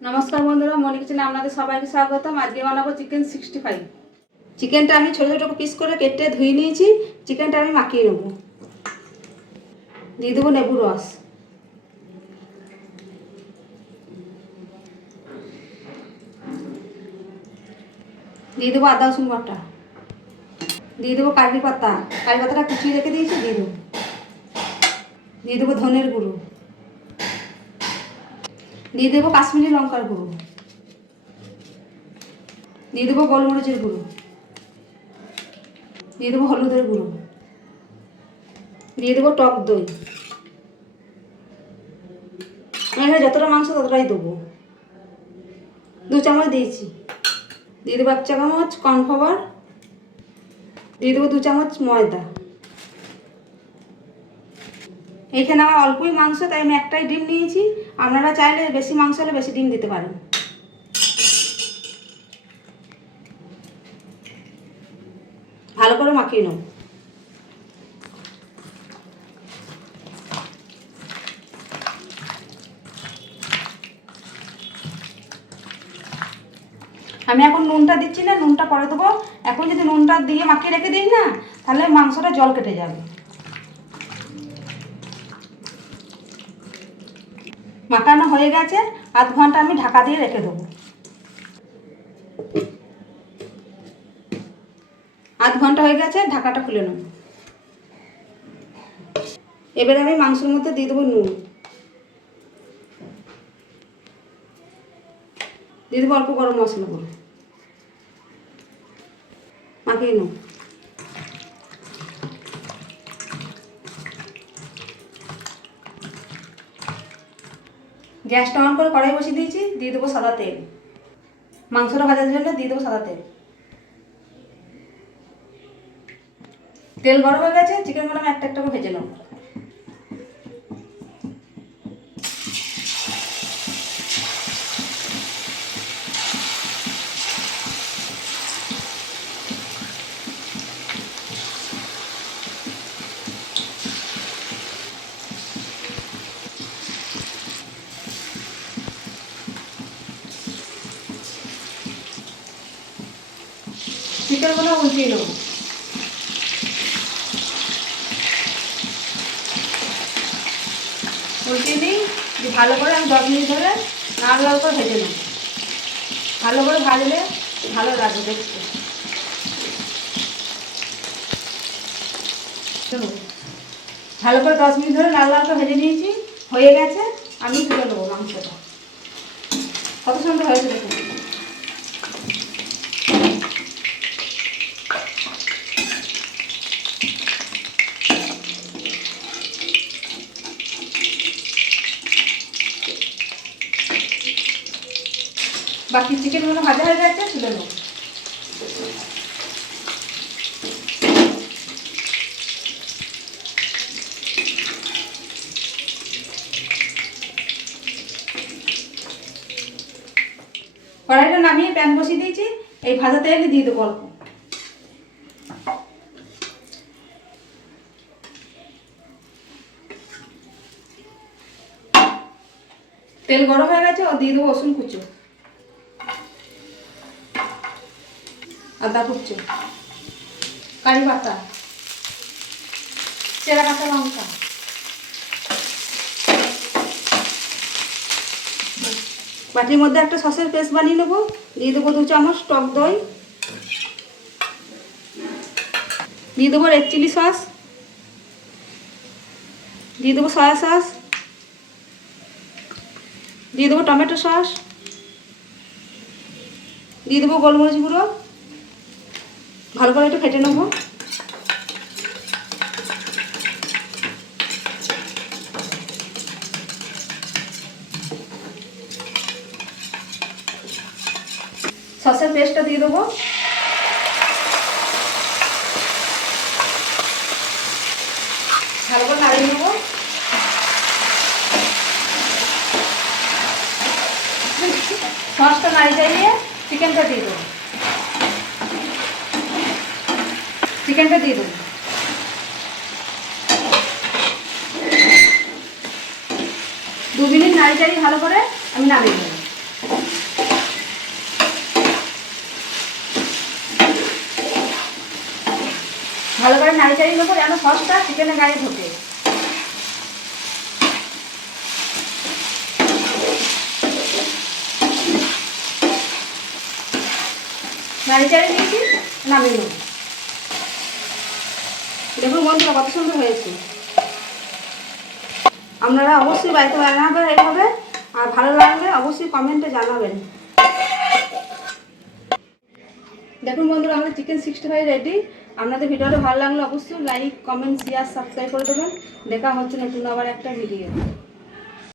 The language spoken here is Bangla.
নমস্কার বন্ধুরা, মনি কিচেনে আপনাদের সবাইকে স্বাগতম। আজকে বানাবো চিকেন 65। চিকেনটা আমি ছোটো ছোটো পিস করে কেটে ধুয়ে নিয়েছি। চিকেনটা আমি মাখিয়ে নেব। দিয়ে দেবো লেবুর রস, দিয়ে দেবো আদা রসুন বাটা, দিয়ে দেবো কারি পাতা, কারি পাতাটা কুচিয়ে রেখে দিয়েছি, দিয়ে দেবো ধনের গুঁড়ো, দিয়ে দেবো কাশ্মীরি লঙ্কার গুঁড়ো, দিয়ে দেবো গোলমরিচের গুঁড়ো, দিয়ে দেবো হলুদের গুঁড়ো, দিয়ে দেবো টক দই। আমি এখানে যতটা মাংস ততটাই দেবো, 2 চামচ দিয়েছি। দিয়ে দেবো 1 চামচ কর্নফ্লাওয়ার, দিয়ে দেবো 2 চামচ ময়দা। এইখানে আমার অল্পই মাংস, তাই আমি একটাই ডিম নিয়েছি। আপনারা চাইলে বেশি মাংস হলে বেশি ডিম দিতে পারেন। ভালো করে মাখিয়ে নেব। আমি এখন নুনটা দিচ্ছি না, নুনটা পরে দেবো। এখন যদি নুনটা দিয়ে মাখিয়ে রেখে দিই না, তাহলে মাংসটা জল কেটে যাবে। মাখানো হয়ে গেছে, আধ ঘন্টা আমি ঢাকা দিয়ে রেখে দেবো। আধ ঘন্টা হয়ে গেছে, ঢাকাটা খুলে নেব। এবারে আমি মাংসের মধ্যে দিয়ে দেবো নুন, দিয়ে দেবো অল্প গরম মশলা করে মাখিয়ে নেব। গ্যাসটা অন করে কড়াই বসিয়ে দিয়েছি, দিয়ে দেবো সাদা তেল। মাংসটা ভাজার জন্য দিয়ে দেবো সাদা তেল। তেল গরম হয়ে গেছে, চিকেনগুলো আমি একটা একটা করে ভেজে নেব। চিকেনগুলো উল্টিয়ে নেব। উল্টিয়ে নিই, ভালো করে আমি 10 মিনিট ধরে লাল লাল করে ভেজে নেব। ভালো করে ভাজলে ভালো লাগবে দেখতে। ভালো করে 10 মিনিট ধরে লাল লাল করে ভেজে নিয়েছি, হয়ে গেছে। আমি তুলে নেবো মাংসটা। কত সুন্দর হয়েছে দেখুন। বাকি চিকেনগুলো ভাজা হয়ে গেছে, তুলে নেব। কড়াইটা নামিয়ে প্যান বসিয়ে দিয়েছি। এই ভাজা তেল দিয়ে দেবো অল্প। তেল গরম হয়ে গেছে, ও দিয়ে দেবো রসুন কুচো, আদা কুচো, কারি পাতা, চেরা কাঁচা লঙ্কা, বাটির মধ্যে একটা সসের পেস্ট বানিয়ে নেবো। দিয়ে দেবো 2 চামচ টক দই, দিয়ে দেবো রেড চিলি সস, দিয়ে দেবো সয়া সস, দিয়ে দেবো টমেটো সস, দিয়ে দেবো গোলমরিচ গুঁড়ো। ভালো করে একটু ফেটে নেবো। সসের পেস্টটা দিয়ে দেবো। ভালো করে নাড়িয়ে নেবো। সসটা নাড়িয়ে চাইলে চিকেনটা দিয়ে দেবো। চিকেনটা দিয়ে দেবো। 2 মিনিট নাড়ি চাড়িয়ে ভালো করে আমি নামিয়ে দেবো। ভালো করে নাড়ি চাড়িয়ে নেবো যেন সসটা চিকেনের গায়ে ঢোকে। নাড়ি চাড়িয়ে নিয়েছি, নামিয়ে নেব। দেখুন বন্ধুরা কত সুন্দর হয়েছে। আপনারা অবশ্যই বাড়িতে বানাবেন এইভাবে, আর ভালো লাগলে অবশ্যই কমেন্টে জানাবেন। দেখুন বন্ধুরা আমাদের চিকেন 65 রেডি। আপনাদের ভিডিওটা ভালো লাগলে অবশ্যই লাইক, কমেন্ট, শেয়ার, সাবস্ক্রাইব করে দেবেন। দেখা হচ্ছে নতুন আবার একটা ভিডিও।